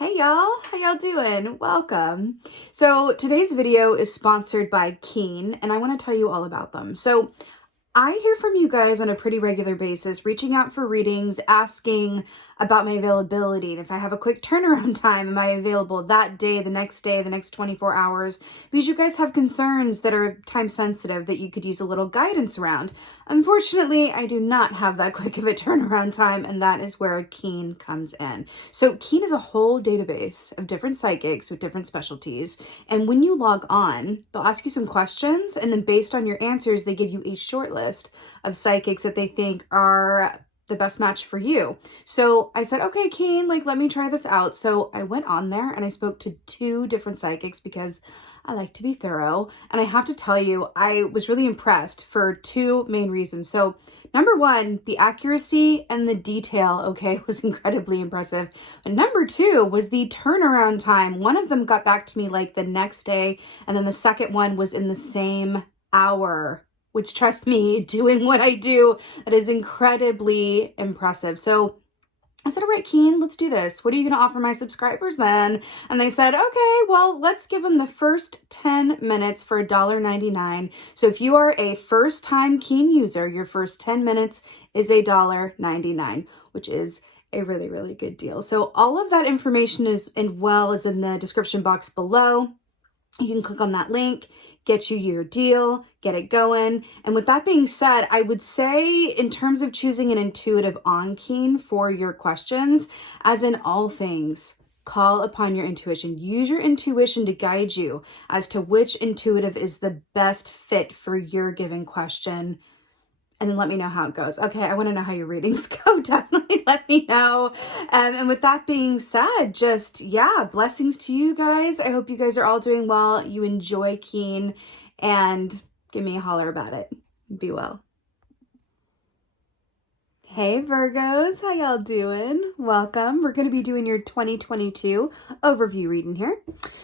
Hey y'all, how y'all doing? Welcome. So today's video is sponsored by Keen, and I want to tell you all about them. So I hear from you guys on a pretty regular basis, reaching out for readings, asking about my availability. And if I have a quick turnaround time, am I available that day, the next 24 hours? Because you guys have concerns that are time sensitive that you could use a little guidance around. Unfortunately, I do not have that quick of a turnaround time, and that is where Keen comes in. So Keen is a whole database of different psychics with different specialties. And when you log on, they'll ask you some questions, and then based on your answers, they give you a short list of psychics that they think are the best match for you. So I said, okay, Keen, let me try this out. So I went on there and I spoke to 2 different psychics because I like to be thorough. And I have to tell you, I was really impressed for 2 main reasons. So number 1, the accuracy and the detail, okay, was incredibly impressive. And number 2 was the turnaround time. One of them got back to me the next day, and then the second one was in the same hour, which, trust me, doing what I do, that is incredibly impressive. So I said, all right, Keen, let's do this. What are you going to offer my subscribers then? And they said, okay, well, let's give them the first 10 minutes for $1.99. So if you are a first-time Keen user, your first 10 minutes is $1.99, which is a really, really good deal. So all of that information is in the description box below. You can click on that link, get you your deal, get it going. And with that being said, I would say in terms of choosing an intuitive on Keen for your questions, as in all things, call upon your intuition. Use your intuition to guide you as to which intuitive is the best fit for your given question. And then let me know how it goes. Okay, I want to know how your readings go. Definitely let me know. And with that being said, blessings to you guys. I hope you guys are all doing well. You enjoy Keen, and give me a holler about it. Be well. Hey Virgos, how y'all doing? Welcome. We're going to be doing your 2022 overview reading here.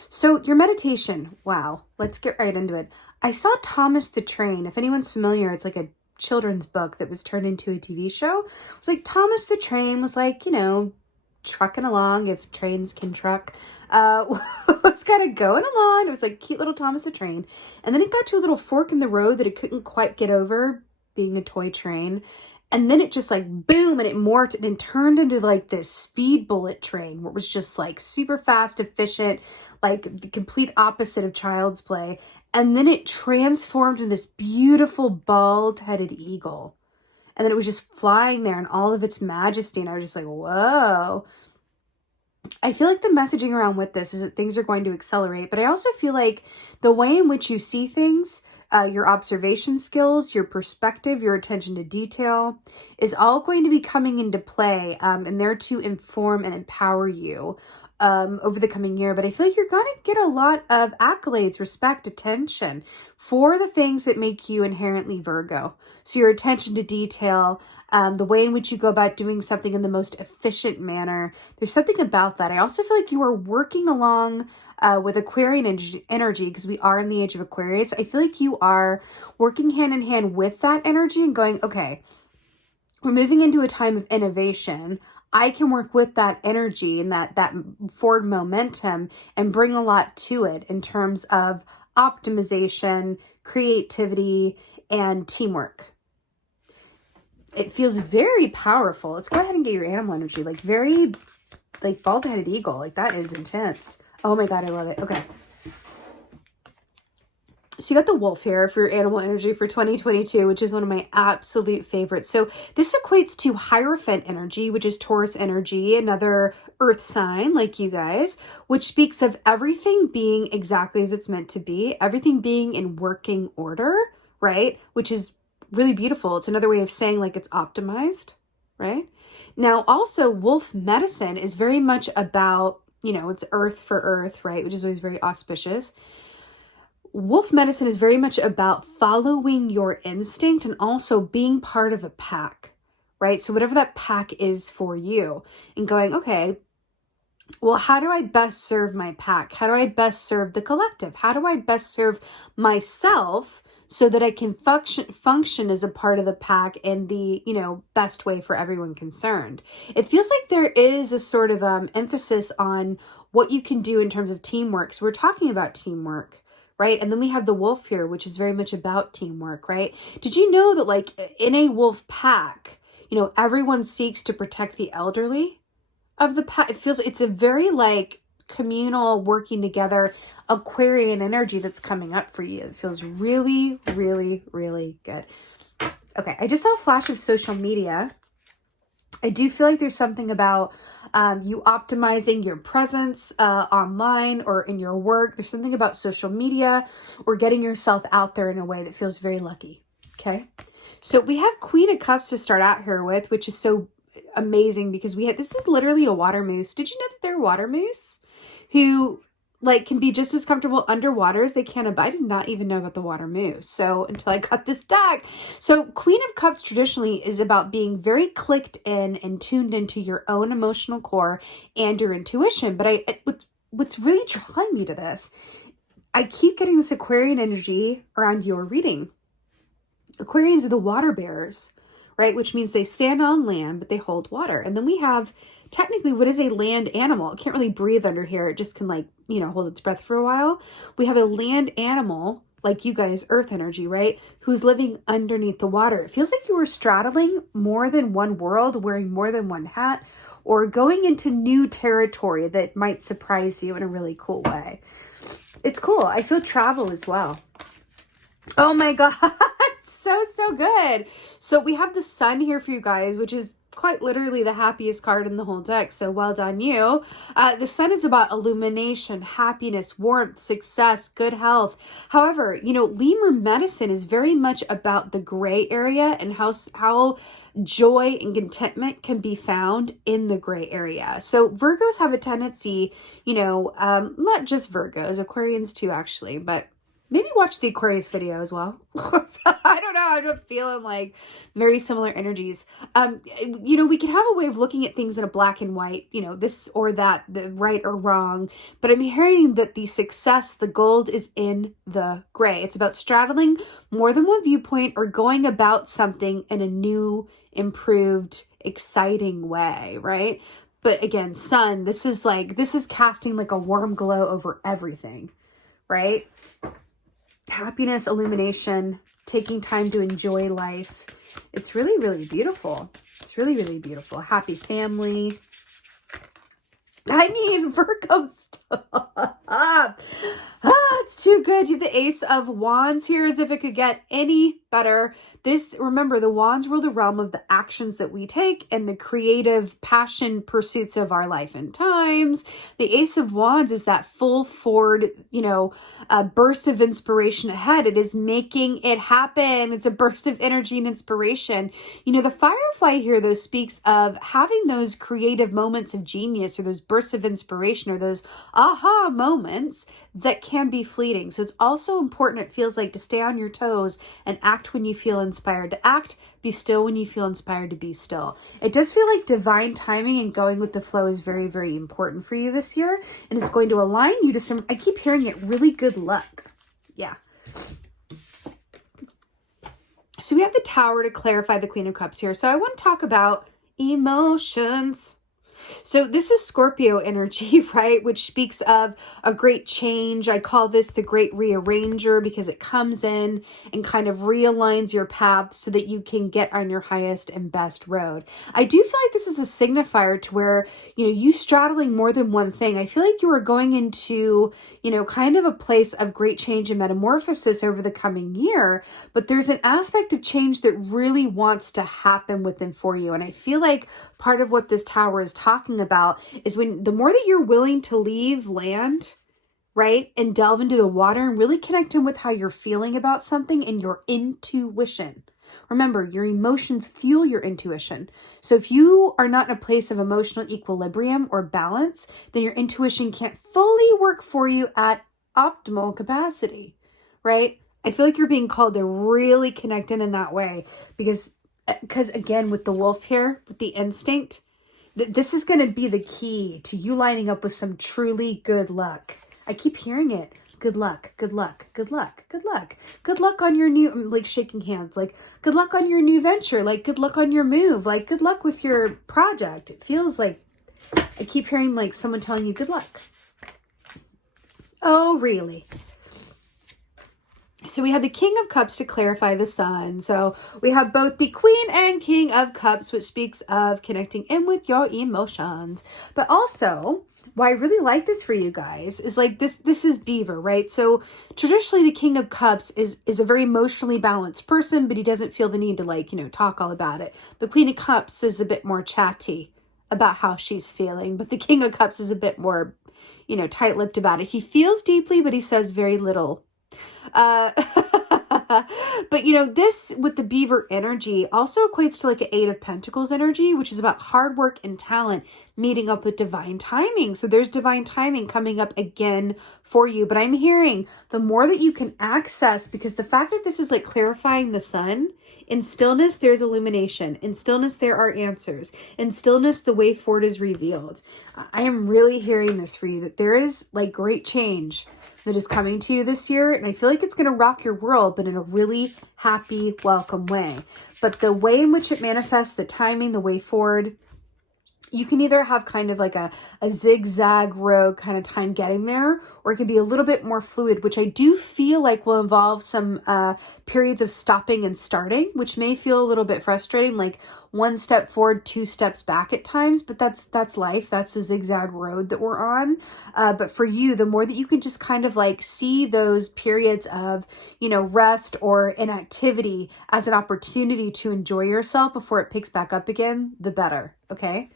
So your meditation, wow, let's get right into it. I saw Thomas the Train. If anyone's familiar, it's like a children's book that was turned into a TV show. It was like Thomas the Train was trucking along, if trains can truck, was kind of going along. It was like cute little Thomas the Train. And then it got to a little fork in the road that it couldn't quite get over, being a toy train. And then it just boom, and it morphed and turned into this speed bullet train where it was just super fast, efficient, the complete opposite of Child's Play. And then it transformed into this beautiful bald-headed eagle. And then it was just flying there in all of its majesty. And I was just like, whoa. I feel like the messaging around with this is that things are going to accelerate. But I also feel like the way in which you see things, your observation skills, your perspective, your attention to detail is all going to be coming into play and there to inform and empower you over the coming year. But I feel like you're going to get a lot of accolades, respect, attention for the things that make you inherently Virgo. So your attention to detail, the way in which you go about doing something in the most efficient manner, there's something about that. I also feel like you are working along with Aquarian energy, because we are in the age of Aquarius. I feel like you are working hand in hand with that energy and going, okay, we're moving into a time of innovation. I can work with that energy and that forward momentum and bring a lot to it in terms of optimization, creativity, and teamwork. It feels very powerful. Let's go ahead and get your animal energy. Very bald-headed eagle. That is intense. Oh my God, I love it. Okay. So you got the wolf here for your animal energy for 2022, which is one of my absolute favorites. So this equates to Hierophant energy, which is Taurus energy, another earth sign like you guys, which speaks of everything being exactly as it's meant to be, everything being in working order, right? Which is really beautiful. It's another way of saying it's optimized, right? Now, also wolf medicine is very much about, it's earth for earth, right? Which is always very auspicious. Wolf medicine is very much about following your instinct and also being part of a pack, right? So whatever that pack is for you and going, okay, well, how do I best serve my pack? How do I best serve the collective? How do I best serve myself so that I can function as a part of the pack in the, best way for everyone concerned? It feels like there is a sort of emphasis on what you can do in terms of teamwork. So we're talking about teamwork, right? And then we have the wolf here, which is very much about teamwork, right? Did you know that like in a wolf pack, everyone seeks to protect the elderly of the pack? It feels, it's a very like communal working together Aquarian energy that's coming up for you. It feels really, really, really good. Okay, I just saw a flash of social media. I do feel like there's something about you optimizing your presence online or in your work. There's something about social media or getting yourself out there in a way that feels very lucky. Okay, so we have Queen of Cups to start out here with, which is so amazing because this is literally a water moose. Did you know that they're water moose who like can be just as comfortable underwater as they can above? I did not even know about the water moose. So until I got this deck. So Queen of Cups traditionally is about being very clicked in and tuned into your own emotional core and your intuition. But what's really drawing me to this, I keep getting this Aquarian energy around your reading. Aquarians are the water bearers, right? Which means they stand on land, but they hold water. And then we have technically what is a land animal. It can't really breathe under here. It just can hold its breath for a while. We have a land animal, like you guys, earth energy, right? Who's living underneath the water. It feels like you were straddling more than one world, wearing more than one hat, or going into new territory that might surprise you in a really cool way. It's cool. I feel travel as well. Oh my God. So good. So we have the sun here for you guys, which is quite literally the happiest card in the whole deck. So well done you. The sun is about illumination, happiness, warmth, success, good health. However, lemur medicine is very much about the gray area and how joy and contentment can be found in the gray area. So Virgos have a tendency, not just Virgos, Aquarians too, actually, but maybe watch the Aquarius video as well. I don't know. I'm feeling like very similar energies. We could have a way of looking at things in a black and white, this or that, the right or wrong. But I'm hearing that the success, the gold is in the gray. It's about straddling more than one viewpoint or going about something in a new, improved, exciting way, right? But again, sun, this is casting like a warm glow over everything, right? Happiness, illumination, taking time to enjoy life. It's really, really beautiful. It's really, really beautiful. Happy family. I mean, Virgo, stop. It's too good. You have the Ace of Wands here, as if it could get any better. Remember, the wands rule the realm of the actions that we take and the creative passion pursuits of our life and times. The Ace of Wands is that full forward, burst of inspiration ahead. It is making it happen. It's a burst of energy and inspiration. The Firefly here, though, speaks of having those creative moments of genius or those bursts of inspiration or those aha moments that can be fleeting. So it's also important, it feels like, to stay on your toes and act when you feel inspired to act, be still when you feel inspired to be still. It does feel like divine timing and going with the flow is very, very important for you this year. And it's going to align you to some, I keep hearing it, really good luck. Yeah. So we have the Tower to clarify the Queen of Cups here. So I want to talk about emotions. So this is Scorpio energy, right? Which speaks of a great change. I call this the great rearranger because it comes in and kind of realigns your path so that you can get on your highest and best road. I do feel like this is a signifier to where, you straddling more than one thing. I feel like you are going into, kind of a place of great change and metamorphosis over the coming year, but there's an aspect of change that really wants to happen within for you. And I feel like part of what this Tower is talking about is when the more that you're willing to leave land, right, and delve into the water and really connect in with how you're feeling about something and your intuition. Remember, your emotions fuel your intuition. So if you are not in a place of emotional equilibrium or balance, then your intuition can't fully work for you at optimal capacity, right? I feel like you're being called to really connect in that way because again, with the wolf here, with the instinct, This is going to be the key to you lining up with some truly good luck. I keep hearing it. Good luck, good luck, good luck, good luck. Good luck on your new, I'm like shaking hands, like good luck on your new venture, like good luck on your move, like good luck with your project. It feels like I keep hearing like someone telling you good luck. Oh, really? So we have the King of Cups to clarify the Sun. So we have both the Queen and King of Cups, which speaks of connecting in with your emotions. But also, why I really like this for you guys is like this is Beaver, right? So traditionally the King of Cups is a very emotionally balanced person, but he doesn't feel the need to like, talk all about it. The Queen of Cups is a bit more chatty about how she's feeling, but the King of Cups is a bit more, tight-lipped about it. He feels deeply, but he says very little. But this with the Beaver energy also equates to like an 8 of Pentacles energy, which is about hard work and talent meeting up with divine timing. So there's divine timing coming up again for you. But I'm hearing the more that you can access, because the fact that this is like clarifying the Sun, in stillness, there's illumination. In stillness, there are answers. In stillness, the way forward is revealed. I am really hearing this for you, that there is like great change that is coming to you this year. And I feel like it's going to rock your world, but in a really happy, welcome way. But the way in which it manifests, the timing, the way forward, you can either have kind of like a zigzag road kind of time getting there, or it can be a little bit more fluid, which I do feel like will involve some periods of stopping and starting, which may feel a little bit frustrating, like 1 step forward, 2 steps back at times, but that's life. That's the zigzag road that we're on. But for you, the more that you can just kind of like see those periods of, rest or inactivity as an opportunity to enjoy yourself before it picks back up again, the better. Okay.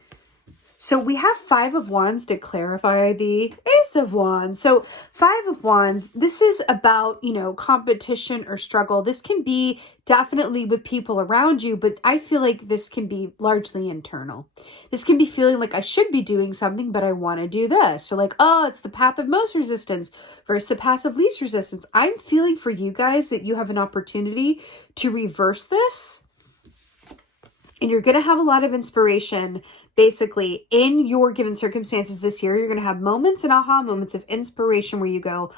So we have 5 of Wands to clarify the Ace of Wands. So 5 of Wands, this is about, competition or struggle. This can be definitely with people around you, but I feel like this can be largely internal. This can be feeling like I should be doing something, but I want to do this. Or like, oh, it's the path of most resistance versus the path of least resistance. I'm feeling for you guys that you have an opportunity to reverse this. And you're going to have a lot of inspiration, basically, in your given circumstances this year. You're going to have moments and aha moments of inspiration where you go,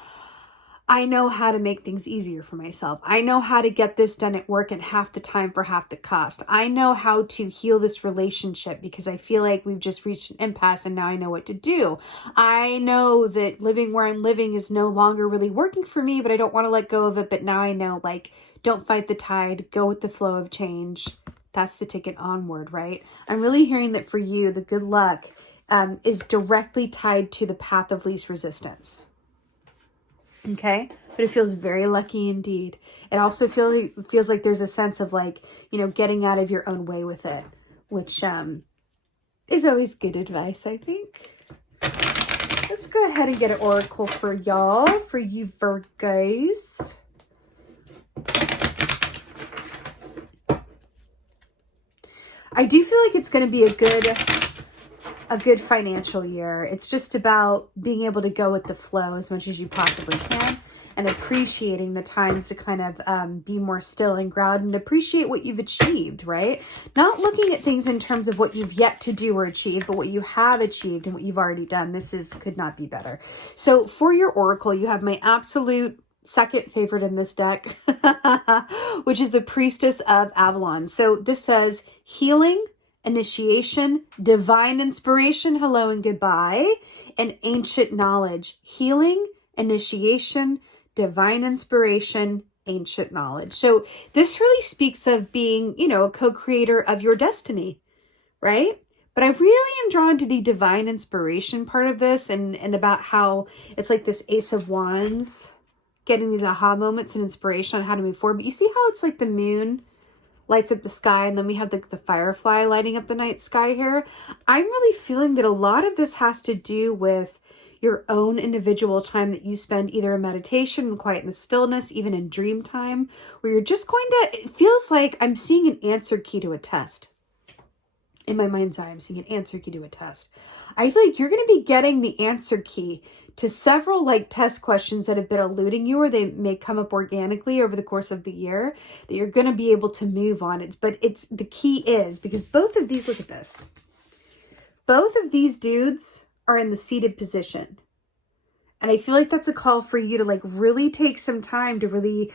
I know how to make things easier for myself. I know how to get this done at work in half the time for half the cost. I know how to heal this relationship because I feel like we've just reached an impasse and now I know what to do. I know that living where I'm living is no longer really working for me, but I don't want to let go of it. But now I know, like, don't fight the tide, go with the flow of change. That's the ticket onward, right? I'm really hearing that for you, the good luck is directly tied to the path of least resistance. Okay? But it feels very lucky indeed. It also feels like there's a sense of like, getting out of your own way with it, which is always good advice, I think. Let's go ahead and get an oracle for y'all, for you Virgos. I do feel like it's going to be a good financial year. It's just about being able to go with the flow as much as you possibly can and appreciating the times to kind of be more still and grounded and appreciate what you've achieved, right? Not looking at things in terms of what you've yet to do or achieve, but what you have achieved and what you've already done. Could not be better. So for your oracle, you have my absolute second favorite in this deck, which is the Priestess of Avalon. So this says healing, initiation, divine inspiration, hello and goodbye, and ancient knowledge. Healing, initiation, divine inspiration, ancient knowledge. So this really speaks of being, a co-creator of your destiny, right? But I really am drawn to the divine inspiration part of this and about how it's like this Ace of Wands, getting these aha moments and inspiration on how to move forward. But you see how it's like the moon lights up the sky and then we have the firefly lighting up the night sky here. I'm really feeling that a lot of this has to do with your own individual time that you spend either in meditation and quiet in the stillness, even in dream time, where you're just going to, it feels like I'm seeing an answer key to a test. In my mind's eye, I'm seeing an answer key to a test. I feel like you're going to be getting the answer key to several like test questions that have been eluding you, or they may come up organically over the course of the year that you're going to be able to move on it. But the key is, because both of these, look at this. both of these dudes are in the seated position. And I feel like that's a call for you to like really take some time to really,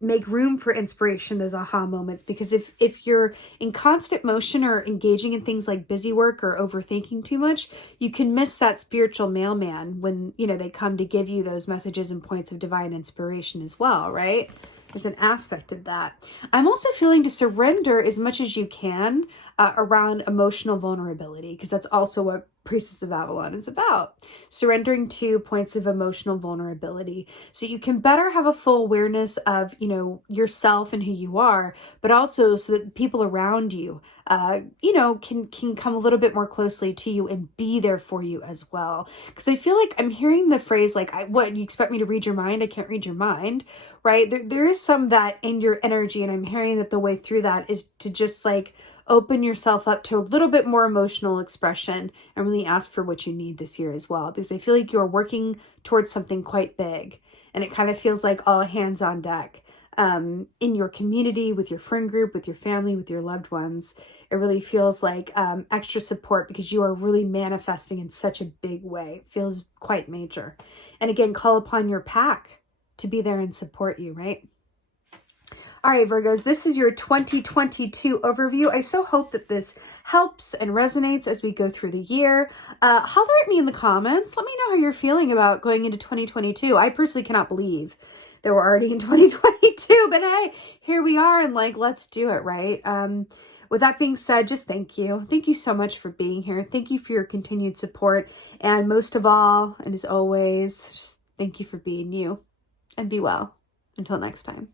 make room for inspiration, those aha moments. Because if you're in constant motion or engaging in things like busy work or overthinking too much, you can miss that spiritual mailman when, they come to give you those messages and points of divine inspiration as well, right? There's an aspect of that. I'm also feeling to surrender as much as you can around emotional vulnerability, because that's also what Priestess of Avalon is about. Surrendering to points of emotional vulnerability so you can better have a full awareness of, yourself and who you are, but also so that people around you, can come a little bit more closely to you and be there for you as well. Because I feel like I'm hearing the phrase like, what, you expect me to read your mind? I can't read your mind, right? There is some of that in your energy, and I'm hearing that the way through that is to just like open yourself up to a little bit more emotional expression and really ask for what you need this year as well. Because I feel like you're working towards something quite big, and it kind of feels like all hands on deck in your community, with your friend group, with your family, with your loved ones. It really feels like extra support because you are really manifesting in such a big way. It feels quite major. And again, call upon your pack to be there and support you, right? All right, Virgos, this is your 2022 overview. I so hope that this helps and resonates as we go through the year. Holler at me in the comments. Let me know how you're feeling about going into 2022. I personally cannot believe that we're already in 2022, but hey, here we are, and like, let's do it, right? With that being said, just thank you. Thank you so much for being here. Thank you for your continued support. And most of all, and as always, just thank you for being you. And be well. Until next time.